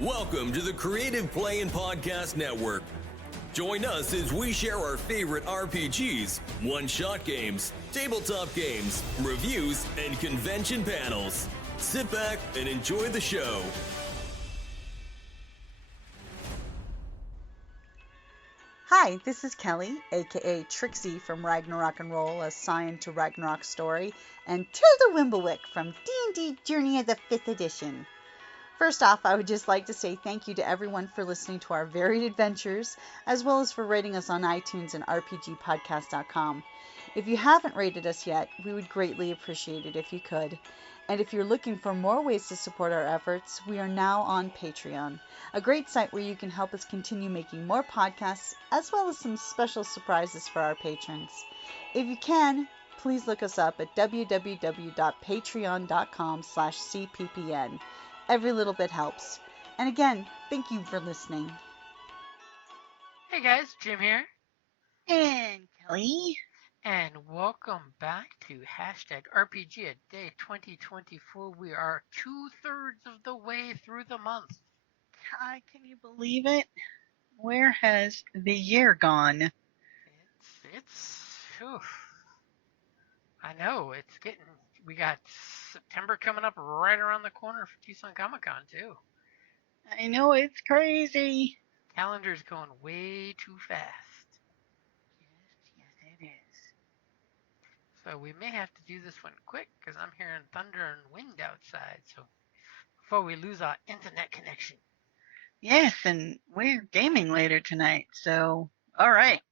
Welcome to the Creative Play and Podcast Network. Join us as we share our favorite RPGs, one-shot games, tabletop games, reviews, and convention panels. Sit back and enjoy the show. Hi, this is Kelly, aka Trixie from Ragnarok and Roll, a Scion to Ragnarok story, and to the Wimblewick from D&D Journey of the 5th Edition. First off, I would just like to say thank you to everyone for listening to our varied adventures, as well as for rating us on iTunes and RPGpodcast.com. If you haven't rated us yet, we would greatly appreciate it if you could. And if you're looking for more ways to support our efforts, we are now on Patreon, a great site where you can help us continue making more podcasts, as well as some special surprises for our patrons. If you can, please look us up at www.patreon.com/cppn. Every little bit helps. And again, thank you for listening. Hey guys, Jim here. And Kelly. And welcome back to #RPGaDAY2024. We are 2/3 of the way through the month. Can you believe it? Where has the year gone? Whew. I know, we got September coming up right around the corner for Tucson Comic-Con too. I know, it's crazy. Calendar's going way too fast. Yes, it is. So we may have to do this one quick because I'm hearing thunder and wind outside. So before we lose our internet connection. Yes, and we're gaming later tonight, so all right.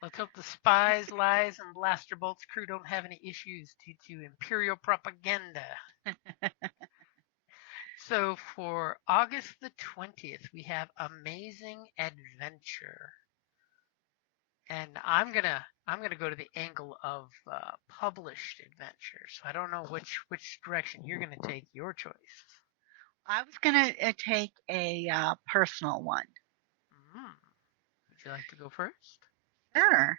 Let's hope the Spies, Lies, and Blaster Bolts crew don't have any issues due to Imperial propaganda. So for August the 20th, we have Amazing Adventure. And I'm gonna go to the angle of published adventure. So I don't know which direction you're gonna take. Your choice. I was gonna take a personal one. Would you like to go first? Sure.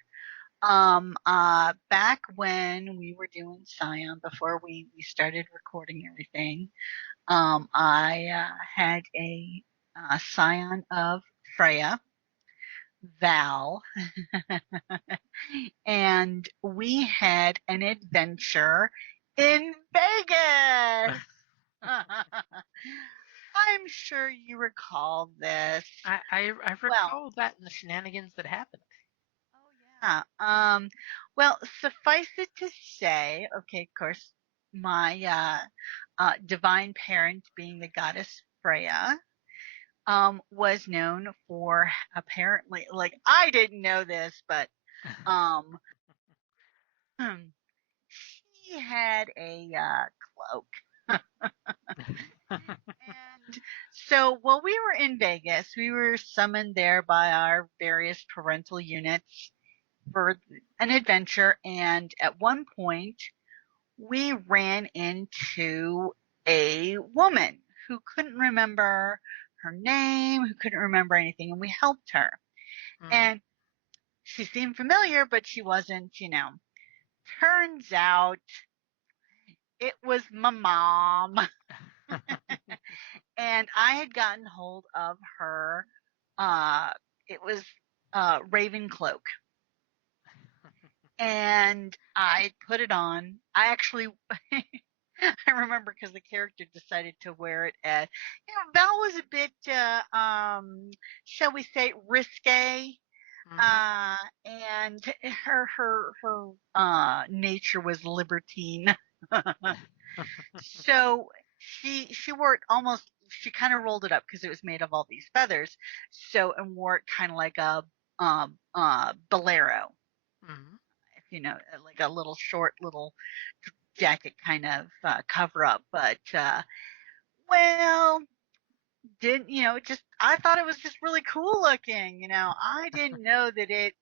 Back when we were doing Scion, before we started recording everything, I had a Scion of Freya, Val, and we had an adventure in Vegas. I'm sure you recall this. I recall that in the shenanigans that happened. Oh yeah. Well, suffice it to say, okay, of course, my divine parent, being the goddess Freya, was known for apparently, like, I didn't know this, but she had a cloak. And so while we were in Vegas, we were summoned there by our various parental units for an adventure, and at one point we ran into a woman who couldn't remember her name, who couldn't remember anything, and we helped her. And she seemed familiar, but she wasn't, Turns out it was my mom. And I had gotten hold of her, it was Raven Cloak. And I put it on. I actually, I remember because the character decided to wear it as, Val was a bit, shall we say, risque. And her nature was libertine. So she wore it almost, she kind of rolled it up because it was made of all these feathers. So, and wore it kind of like a bolero. Like a little short little jacket kind of cover up. But well, I thought it was just really cool looking. I didn't know that it,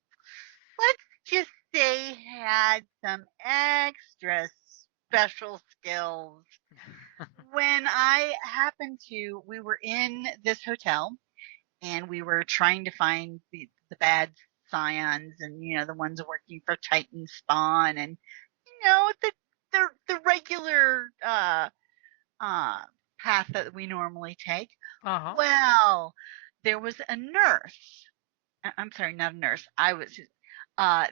let's just say, had some extra special skills. When we were in this hotel, and we were trying to find the bad scions, and the ones working for Titan Spawn, and the regular path that we normally take. Uh-huh. Well, there was a nurse. I'm sorry, not a nurse.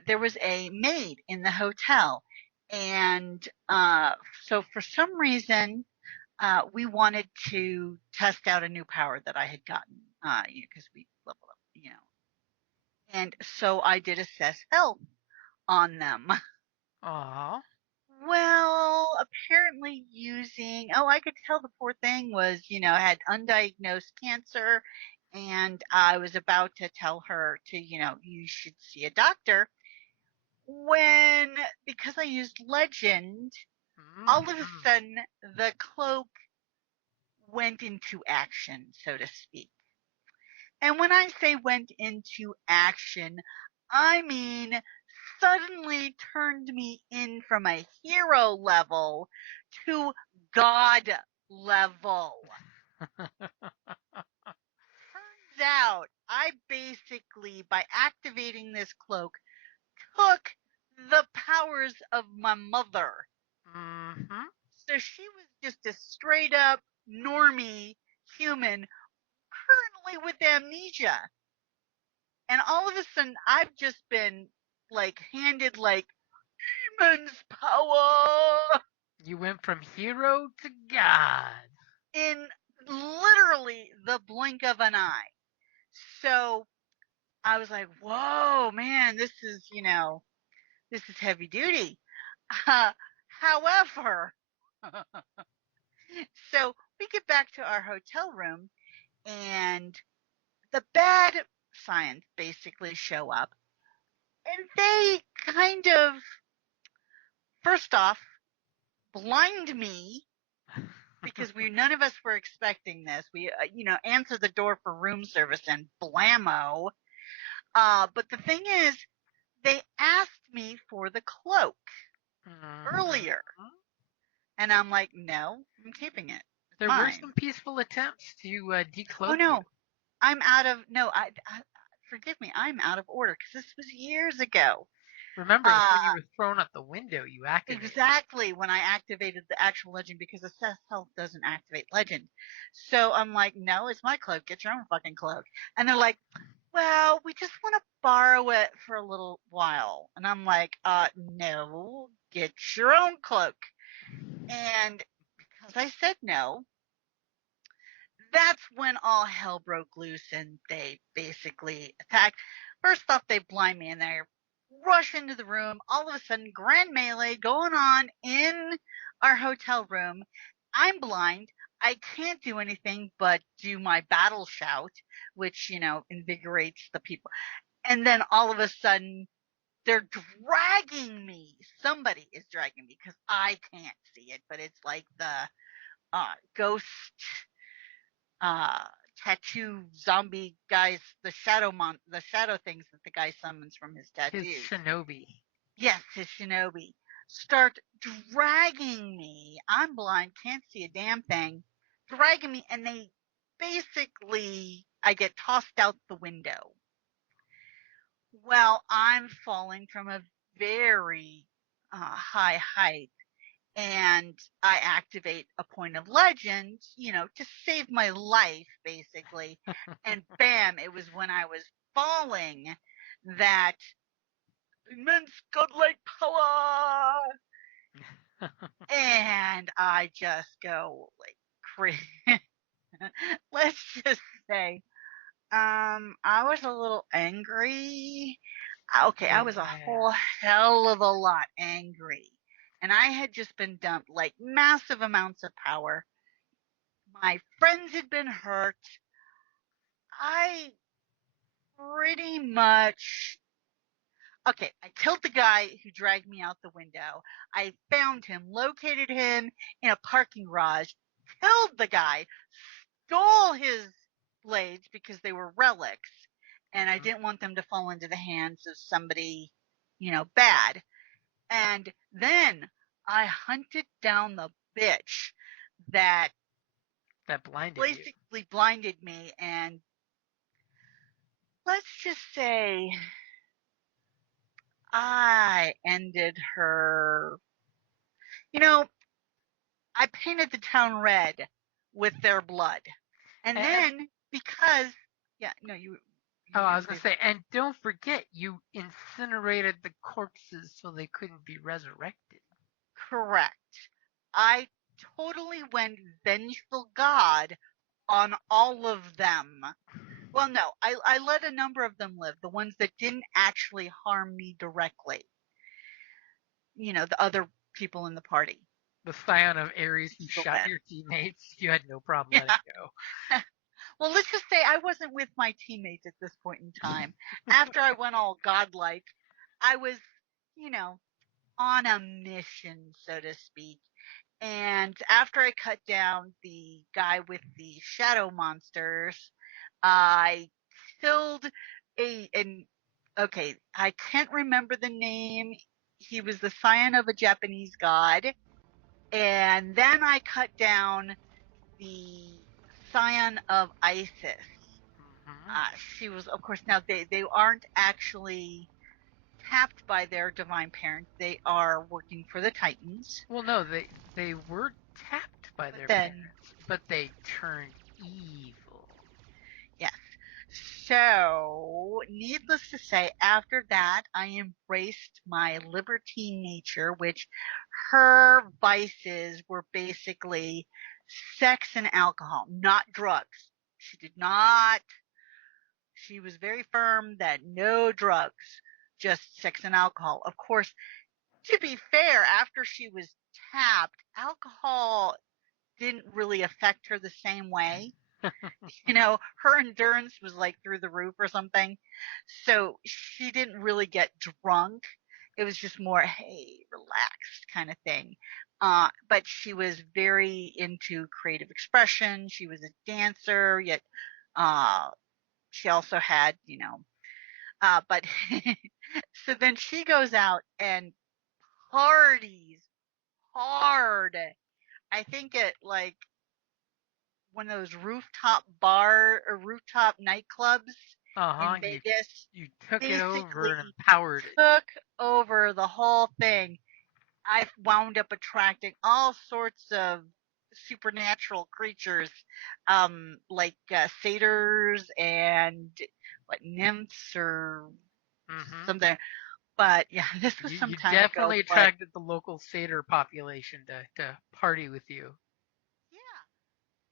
There was a maid in the hotel. And so for some reason, we wanted to test out a new power that I had gotten, because we leveled up, And so I did assess health on them. Uh-huh. Well, apparently I could tell the poor thing was, had undiagnosed cancer, and I was about to tell her to, you should see a doctor. When, because I used legend, all of a Mm-hmm. sudden the cloak went into action, so to speak. And when I say went into action, I mean suddenly turned me in from a hero level to god level. Turns out I basically, by activating this cloak, took the powers of my mother. Mm-hmm. So she was just a straight up normie human currently with amnesia. And all of a sudden, I've just been handed demons power You went from hero to god. in literally the blink of an eye. So I was like, whoa, man, this is heavy duty. Uh, However, so we get back to our hotel room, and the bad science basically show up, and they kind of, first off, blind me because none of us were expecting this. We, answered the door for room service and blammo. But the thing is, they asked me for the cloak Mm-hmm. earlier, and I'm like, no, I'm keeping it. It's There were mine. some peaceful attempts to Oh decloak you. no, I'm out of no. Forgive me, I'm out of order because this was years ago. Remember, it's Uh, when you were thrown out the window you activated. exactly when I activated the actual legend because Assess Health doesn't activate legend. So I'm like, no, it's my cloak. Get your own fucking cloak. And they're like, well, we just want to borrow it for a little while. And I'm like, no, get your own cloak. And because I said no, that's when all hell broke loose and they basically attacked. First off, they blind me and they rush into the room. All of a sudden, grand melee going on in our hotel room. I'm blind. I can't do anything but do my battle shout, which, invigorates the people. And then all of a sudden, they're dragging me. Somebody is dragging me because I can't see it, but it's like the ghost uh tattoo zombie guys, the shadow things that the guy summons from his His tattoos. shinobi. Yes, his shinobi start dragging me. I'm blind, can't see a damn thing. Dragging me, and they basically, I get tossed out the window. Well, I'm falling from a very high height, and I activate a point of legend, to save my life, basically. And bam, it was when I was falling that immense godlike power, and I just go like crazy. Let's just say, I was a little angry. Okay, I was a Yeah. whole hell of a lot angry. And I had just been dumped like massive amounts of power. My friends had been hurt. I pretty much. Okay, I killed the guy who dragged me out the window. I found him, located him in a parking garage, killed the guy, stole his blades because they were relics, and I Mhm. didn't want them to fall into the hands of somebody, bad. And then I hunted down the bitch that That blinded you. basically blinded me, and let's just say I ended her. You know, I painted the town red with their blood. And then because you I was going to say, and don't forget, you incinerated the corpses so they couldn't be resurrected. Correct. I totally went vengeful God on all of them. Well, no, I let a number of them live, the ones that didn't actually harm me directly. The other people in the party. The scion of Ares who shot your teammates, you had no problem letting go. Well, let's just say I wasn't with my teammates at this point in time. After I went all godlike, I was, on a mission, so to speak. And after I cut down the guy with the shadow monsters, I killed okay, I can't remember the name. He was the scion of a Japanese god. And then I cut down the scion of Isis. She was, of course, now they aren't actually tapped by their divine parents. They are working for the Titans. Well, no, they were tapped by their parents, but they turned evil. Yes. So, needless to say, after that, I embraced my libertine nature, which her vices were basically sex and alcohol, not drugs. She was very firm that no drugs, just sex and alcohol. Of course, to be fair, after she was tapped, alcohol didn't really affect her the same way. Her endurance was like through the roof or something. So she didn't really get drunk. It was just more, hey, relaxed kind of thing. But she was very into creative expression. She was a dancer, yet she also had, but so then she goes out and parties hard. I think at like one of those rooftop nightclubs in Vegas. You took Basically, it over and empowered it. Took over the whole thing. I wound up attracting all sorts of supernatural creatures, like satyrs and nymphs or something. But yeah, this was some time ago. You definitely attracted the local satyr population to party with you. Yeah.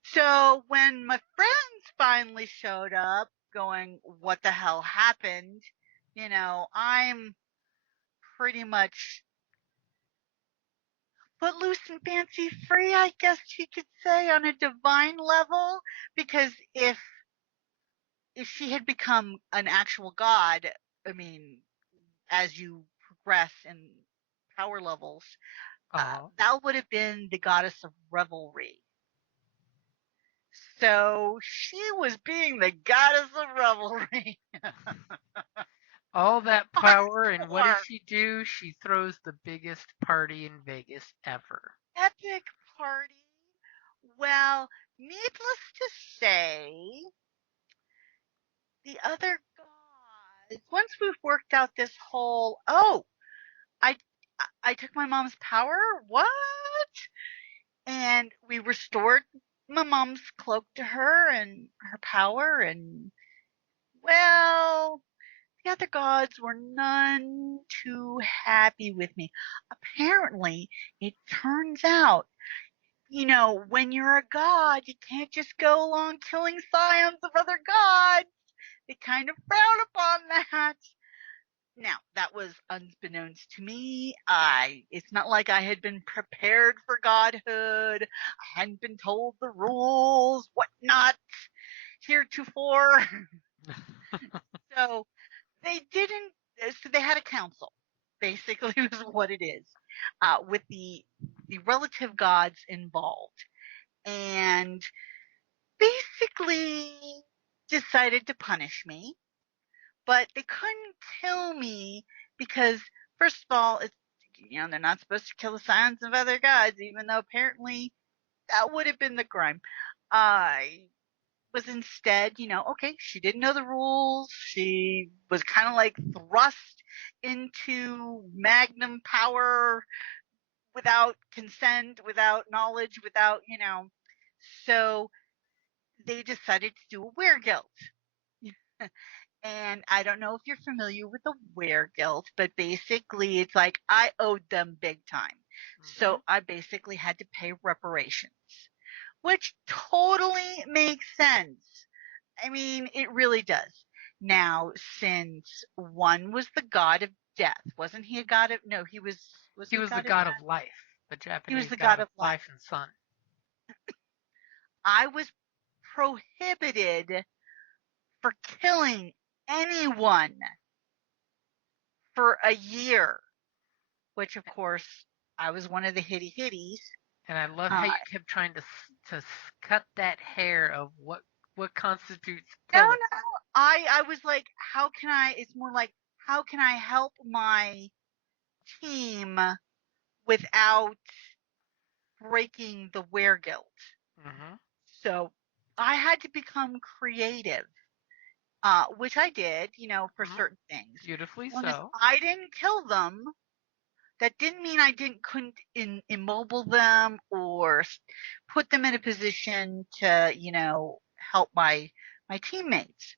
So when my friends finally showed up, going, "What the hell happened?" I'm pretty much footloose and fancy free, I guess you could say, on a divine level, because if she had become an actual god, I mean, as you progress in power levels, that would have been the goddess of revelry. So she was being the goddess of revelry. All that power, and what does she do? She throws the biggest party in Vegas ever. Epic party. Well, needless to say, the other gods, once we've worked out this whole, I took my mom's power? What? And we restored my mom's cloak to her and her power, and, well, the other gods were none too happy with me. Apparently, it turns out, when you're a god, you can't just go along killing scions of other gods. They kind of frown upon that. Now, that was unbeknownst to me. It's not like I had been prepared for godhood. I hadn't been told the rules, whatnot, heretofore. So they had a council, basically, was what it is, with the relative gods involved. And basically decided to punish me. But they couldn't kill me because, first of all, they're not supposed to kill the scions of other gods, even though apparently that would have been the crime. I was instead, okay, she didn't know the rules. She was kind of like thrust into magnum power without consent, without knowledge, without. So they decided to do a weregilt. And I don't know if you're familiar with the weregilt, but basically it's like I owed them big time. Mm-hmm. So I basically had to pay reparations, which totally makes sense. I mean, it really does. Now, since one was the god of death, wasn't he a god of, no, was He he a was the god of god death? of life, the He was Japanese the god god of of life. life and sun. I was prohibited for killing anyone for a year, which of course I was one of the hitty hitties. And I love how Uh, you kept trying to cut that hair of what constitutes no, killing. no, I was like, how can I, it's more like, how can I help my team without breaking the weregilt? Mm-hmm. So I had to become creative, which I did, for Mm-hmm. certain things. Beautifully As long as so. I didn't kill them, that didn't mean I couldn't immobile them or put them in a position to, help my teammates.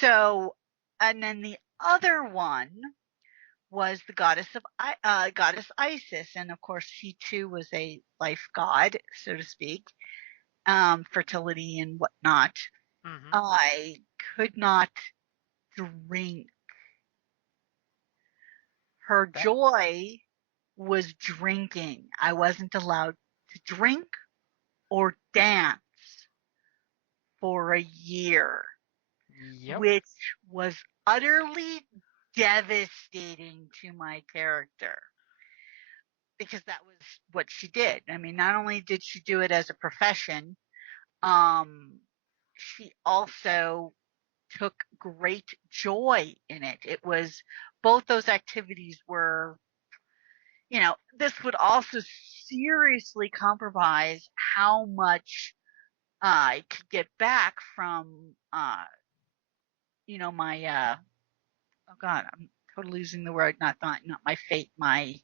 So, and then the other one was the goddess Isis, and of course she too was a life god, so to speak, fertility and whatnot. Mm-hmm. I could not drink. Her That joy was drinking. I wasn't allowed to drink or dance for a year, yep. which was utterly devastating to my character because that was what she did. I mean, not only did she do it as a profession, um, she also took great joy in it. It was both those activities were, this would also seriously compromise how much I could get back from, my, oh God, I'm totally losing the word, not my fate, my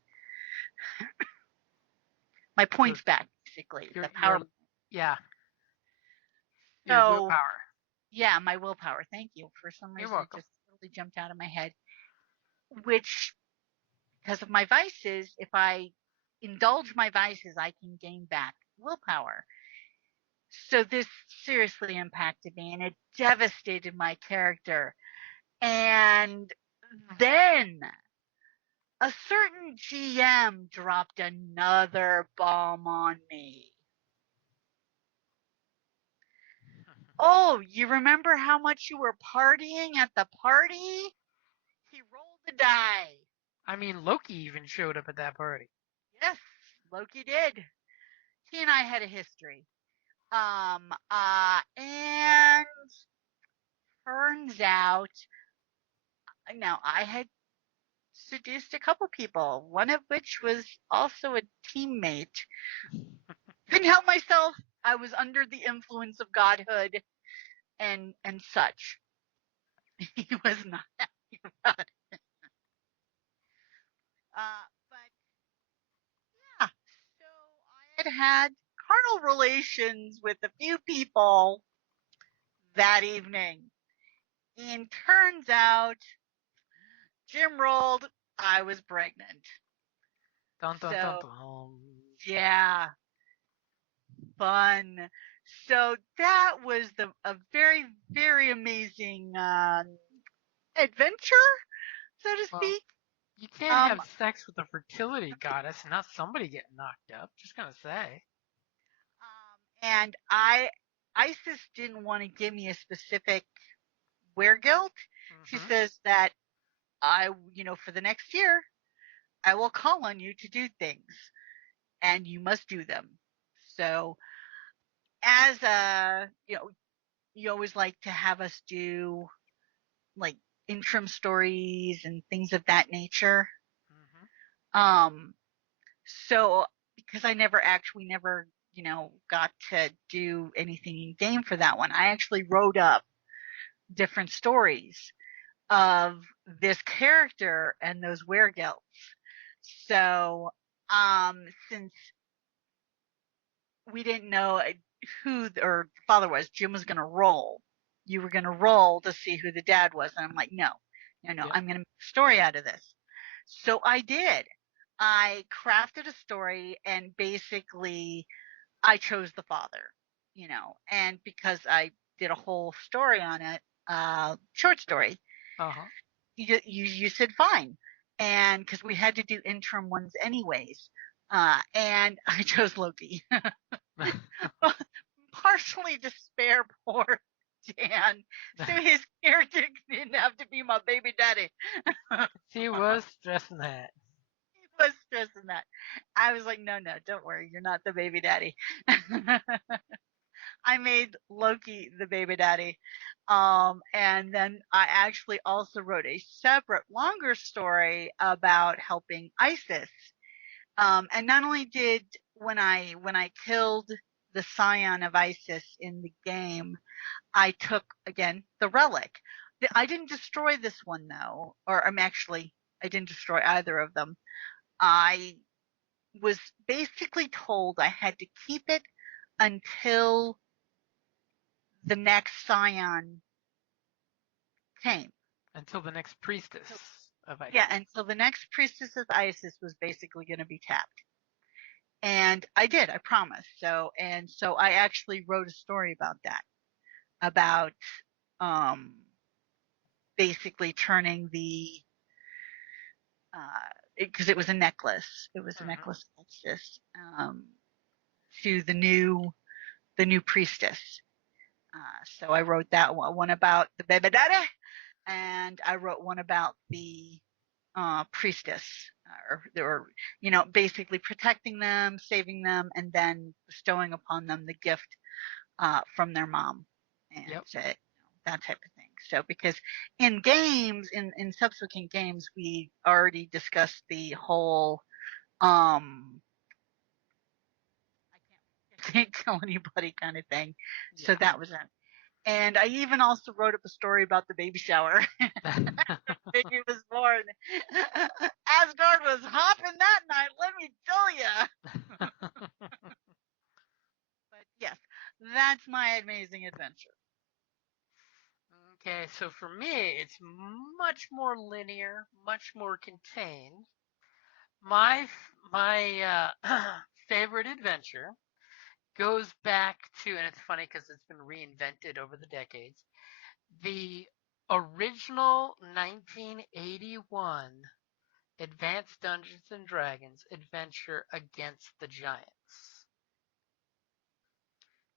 The, points back, basically, your the power. yeah, your So, willpower. yeah, my willpower. Thank you. For some You're reason, it welcome. just totally jumped out of my head, which, because of my vices, if I indulge my vices, I can gain back willpower. So this seriously impacted me and it devastated my character. And then a certain GM dropped another bomb on me. Oh, you remember how much you were partying at the party? He rolled the die. I mean, Loki even showed up at that party. Yes, Loki did. He and I had a history. And turns out, now I had seduced a couple people, one of which was also a teammate. Couldn't help myself. I was under the influence of godhood and such. He was not happy about it. But yeah, so I had carnal relations with a few people that evening. And turns out, Jim rolled, I was pregnant. Dun dun dun So dun. yeah, fun. So that was a very, very amazing adventure, so to Well, speak. you can't Um, have sex with a fertility goddess and not somebody get knocked up. Just gonna say. and Isis didn't want to give me a specific guilt. She Mm-hmm. says that for the next year, I will call on you to do things, and you must do them. So, as you always like to have us do like interim stories and things of that nature. Mm-hmm. Um, so because we never, got to do anything in game for that one, I actually wrote up different stories of this character and those weregelts. So, since we didn't know who or the father was. Jim was going to roll. You were going to roll to see who the dad was. And I'm like, no, no, no, Yep. I'm going to make a story out of this. So I did. I crafted a story and basically I chose the father, and because I did a whole story on it, short story, Uh-huh. you said fine. And because we had to do interim ones anyways. And I chose Loki. Partially to spare poor Dan, so his character didn't have to be my baby daddy. She was stressing that. He was stressing that. I was like, no, no, don't worry, you're not the baby daddy. I made Loki the baby daddy. And then I actually also wrote a separate, longer story about helping ISIS. And not only did when I killed the scion of ISIS in the game, I took again the relic. I didn't destroy this one though, or I didn't destroy either of them. I was basically told I had to keep it until the next scion came. Until the next priestess of Isis. Yeah, until the next priestess of Isis was basically going to be tapped. And I did, I promised. So I actually wrote a story about that, about um, basically turning the because it was a necklace. It was a Mm-hmm. necklace of Isis, to the new priestess. So I wrote that one about the baby daddy, and I wrote one about the priestess, or basically protecting them, saving them, and then bestowing upon them the gift from their mom, and Yep. that type of thing. So because in games, in subsequent games, we already discussed the whole I can't kill anybody kind of thing. So Yeah. that was it. And I even also wrote up a story about the baby shower. Baby was born. Asgard was hopping that night, let me tell you. But yes, that's my amazing adventure. Okay, so for me, it's much more linear, much more contained. My favorite adventure goes back to, and it's funny because it's been reinvented over the decades, the original 1981 Advanced Dungeons and Dragons adventure Against the Giants.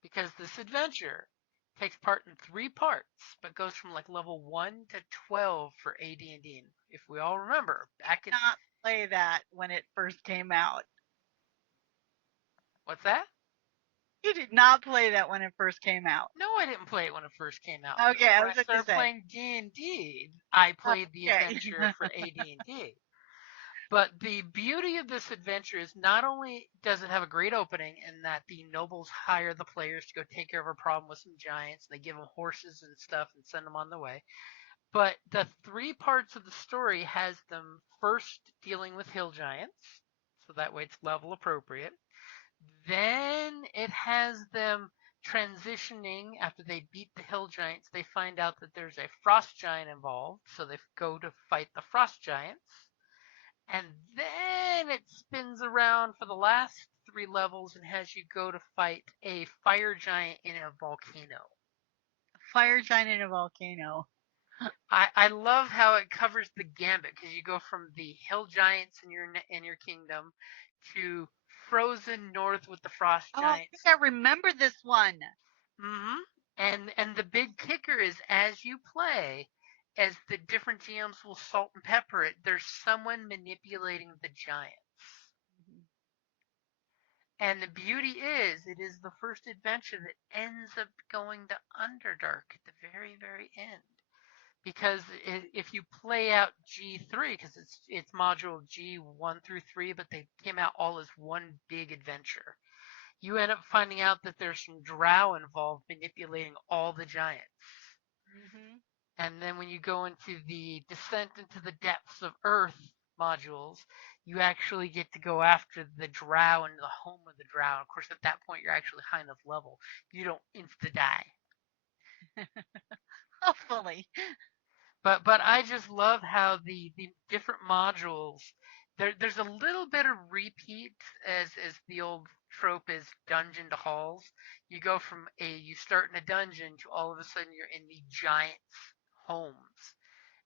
Because this adventure takes part in 3 parts, but goes from like level 1 to 12 for AD&D. If we all remember, back in Not play that when it first came out. what's that? You did not play that when it first came out. No, I didn't play it when it first came out. Okay, I When was I about to started say. playing D&D, I played the Okay. adventure for AD&D. But the beauty of this adventure is not only does it have a great opening in that the nobles hire the players to go take care of a problem with some giants, and they give them horses and stuff and send them on the way, but the 3 parts of the story has them first dealing with hill giants, so that way it's level appropriate. Then it has them transitioning after they beat the hill giants. They find out that there's a frost giant involved, so they go to fight the frost giants. And then it spins around for the last 3 levels and has you go to fight a fire giant in a volcano. Fire giant in a volcano. I love how it covers the gambit because you go from the hill giants in your kingdom to frozen north with the frost Oh, I giants. think I remember this one. Mm-hmm. And the big kicker is as you play, as the different GMs will salt and pepper it, there's someone manipulating the giants. And the beauty is, it is the first adventure that ends up going to Underdark at the very, very end. Because if you play out G3, because it's module G1 through 3, but they came out all as one big adventure, you end up finding out that there's some drow involved manipulating all the giants. Mm-hmm. And then when you go into the descent into the depths of Earth, modules, you actually get to go after the drow and the home of the drow. Of course, at that point, you're actually high enough level. You don't insta die. Hopefully. But I just love how the different modules there's a little bit of repeat as the old trope is dungeon to halls. You start in a dungeon to all of a sudden you're in the giants' homes.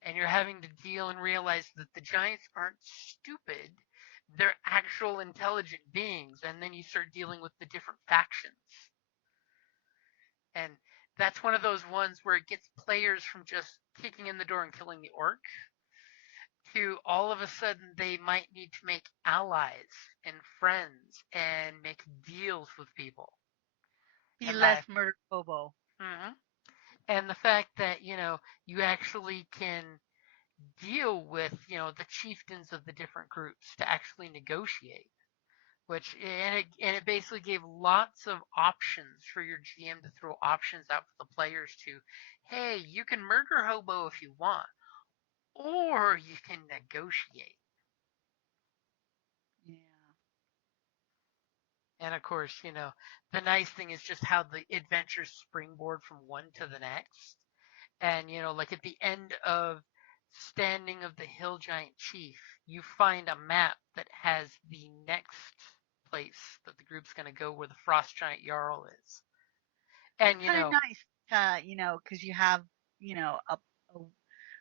And you're having to deal and realize that the giants aren't stupid. They're actual intelligent beings, and then you start dealing with the different factions. And that's one of those ones where it gets players from just kicking in the door and killing the orc to all of a sudden they might need to make allies and friends and make deals with people. Be And less murder hobo. Mhm. And the fact that, you actually can deal with, the chieftains of the different groups to actually negotiate. It basically gave lots of options for your GM to throw options out for the players to, hey, you can murder hobo if you want, or you can negotiate. Yeah. And of course, the nice thing is just how the adventures springboard from one to the next. And, like at the end of Standing of the Hill Giant Chief, you find a map that has the next place that the group's going to go where the Frost Giant Jarl is. That's And, kind of nice, because you have, a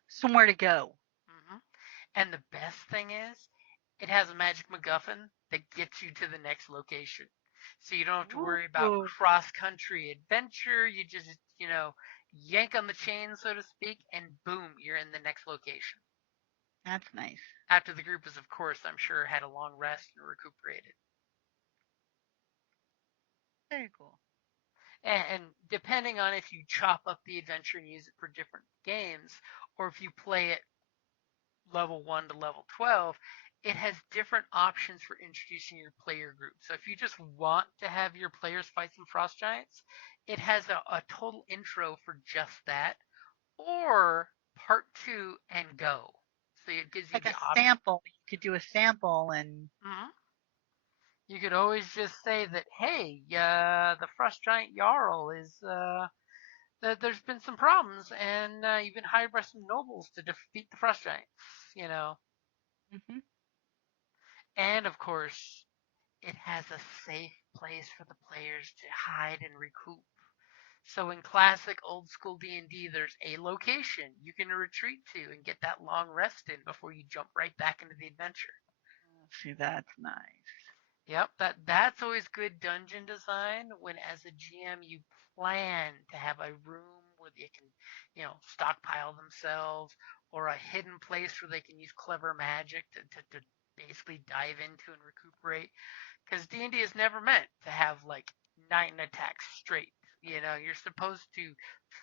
somewhere to go. mhm. And the best thing is, it has a magic MacGuffin that gets you to the next location. So you don't have to worry about Ooh, cross-country adventure. You just, yank on the chain, so to speak, and boom, you're in the next location. that's nice. After the group has, of course, I'm sure, had a long rest and recuperated. Very cool. And depending on if you chop up the adventure and use it for different games, or if you play it level 1 to level 12, it has different options for introducing your player group. So if you just want to have your players fight some frost giants, it has a total intro for just that, or part 2 and go. So it gives you Like the a option. sample. You could do a sample and Mhm. You could always just say that, hey, the frost giant Jarl is there's been some problems, and you've been hired by some nobles to defeat the frost giants. You know, hmm and of course, it has a safe place for the players to hide and recoup. So in classic old school D&D, there's a location you can retreat to and get that long rest in before you jump right back into the adventure. see, that's nice. Yep, that's always good dungeon design when as a GM you plan to have a room where they can, stockpile themselves or a hidden place where they can use clever magic to basically dive into and recuperate. Because D&D is never meant to have like 9 attacks straight. You're supposed to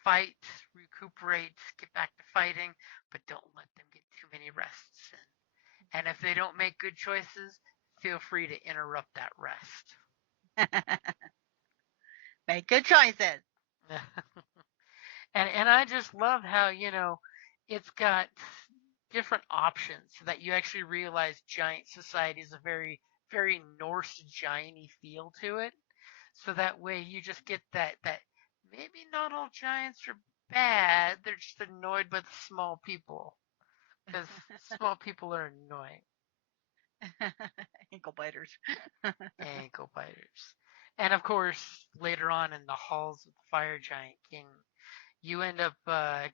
fight, recuperate, get back to fighting, but don't let them get too many rests in. And if they don't make good choices, feel free to interrupt that rest. Make good choices. And I just love how, it's got different options so that you actually realize giant society is a very, very Norse giant-y feel to it. So that way you just get that maybe not all giants are bad, they're just annoyed by the small people. Because small people are annoying. Ankle biters. Ankle biters. And of course, later on in the halls of the Fire Giant King, you end up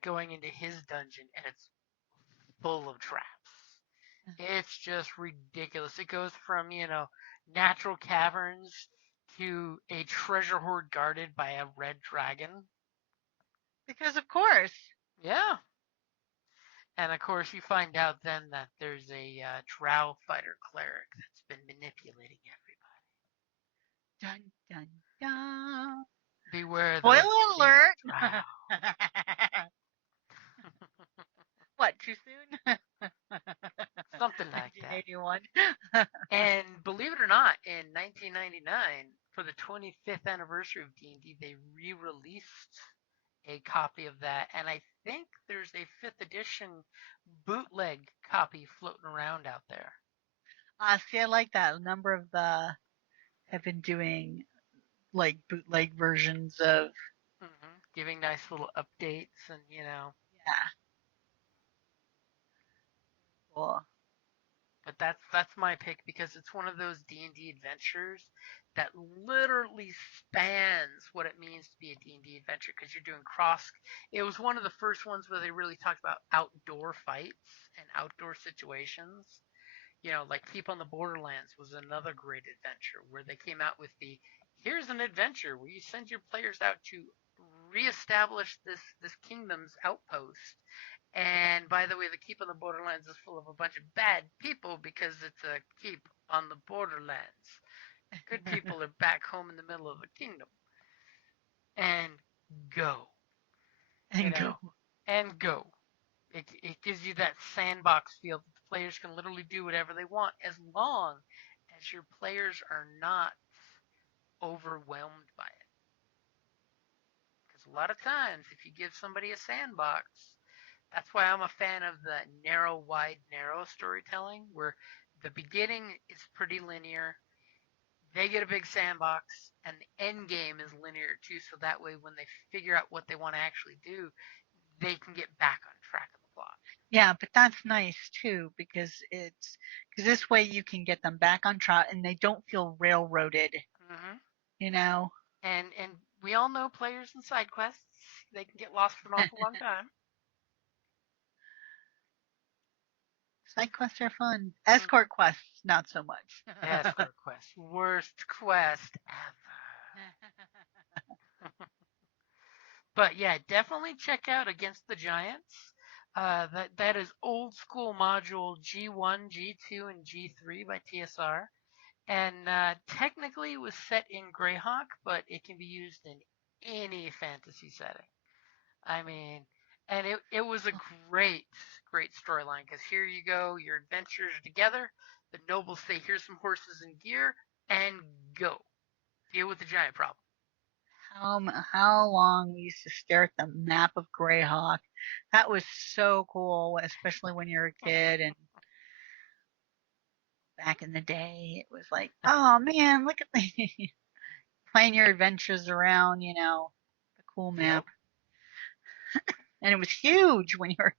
going into his dungeon, and it's full of traps. It's just ridiculous. It goes from, natural caverns to a treasure hoard guarded by a red dragon. Because of course. Yeah. And of course, you find out then that there's a drow fighter cleric that's been manipulating everybody. Dun dun dun. Beware those Spoiler native alert. drow. What, too soon? Something like that. 1981. And believe it or not, in 1999, for the 25th anniversary of D&D, they re-released a copy of that, and I think there's a 5th edition bootleg copy floating around out there. See, I like that. A number of the have been doing like bootleg versions of. Giving nice little updates and, Yeah, cool. but that's my pick because it's one of those D&D adventures that literally spans what it means to be a D&D adventure because you're doing cross. It was one of the first ones where they really talked about outdoor fights and outdoor situations. Like Keep on the Borderlands was another great adventure where they came out with here's an adventure where you send your players out to reestablish this kingdom's outpost. And by the way, the Keep on the Borderlands is full of a bunch of bad people because it's a keep on the borderlands. Good people are back home in the middle of the kingdom. And go. And go. And go. It gives you that sandbox feel that the players can literally do whatever they want as long as your players are not overwhelmed by it. Because a lot of times, if you give somebody a sandbox, that's why I'm a fan of the narrow, wide, narrow storytelling, where the beginning is pretty linear. They get a big sandbox, and the end game is linear too, so that way when they figure out what they want to actually do, they can get back on track of the plot. Yeah, but that's nice too because this way you can get them back on track and they don't feel railroaded. And we all know players in side quests, they can get lost for an awful long time. Side quests are fun. Escort quests, not so much. Escort quest, worst quest ever. But yeah, definitely check out Against the Giants. That is old school module G1, G2, and G3 by TSR. And technically it was set in Greyhawk, but it can be used in any fantasy setting. I mean, and it was a great storyline because here you go, your adventures are together. The nobles say, here's some horses and gear, and go. Deal with the giant problem. How long we used to stare at the map of Greyhawk. That was so cool, especially when you're a kid and back in the day. It was like, oh man, look at me playing your adventures around, the cool map. Yep. And it was huge when you were.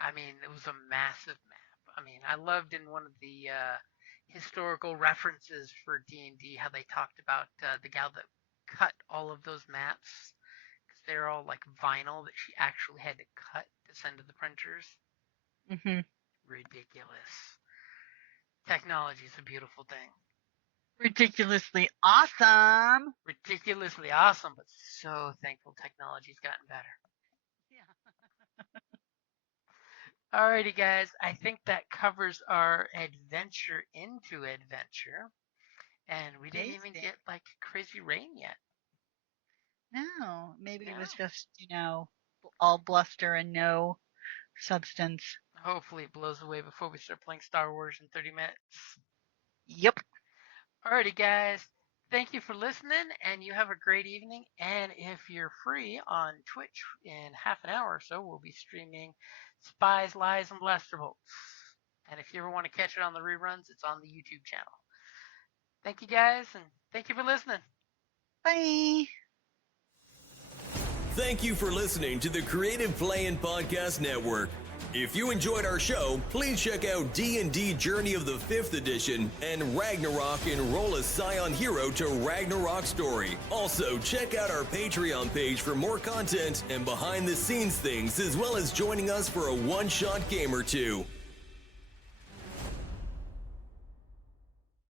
I mean, it was a massive map. I mean, I loved in one of the historical references for D&D how they talked about the gal that cut all of those maps because they're all like vinyl that she actually had to cut to send to the printers. Ridiculous. Technology is a beautiful thing. Ridiculously awesome. Ridiculously awesome, but so thankful technology's gotten better. Yeah. Alrighty, guys. I think that covers our adventure into adventure. And we didn't even get like crazy rain yet. No, maybe it was just, all bluster and no substance. Hopefully it blows away before we start playing Star Wars in 30 minutes. Yep. Alrighty, guys. Thank you for listening, and you have a great evening. And if you're free on Twitch in half an hour or so, we'll be streaming Spies, Lies, and Blaster Bolts. And if you ever want to catch it on the reruns, it's on the YouTube channel. Thank you, guys, and thank you for listening. Bye. Thank you for listening to the Creative Play-In Podcast Network. If you enjoyed our show, please check out D&D Journey of the 5th Edition and Ragnarok Enroll a Scion Hero to Ragnarok Story. Also, check out our Patreon page for more content and behind-the-scenes things, as well as joining us for a one-shot game or two.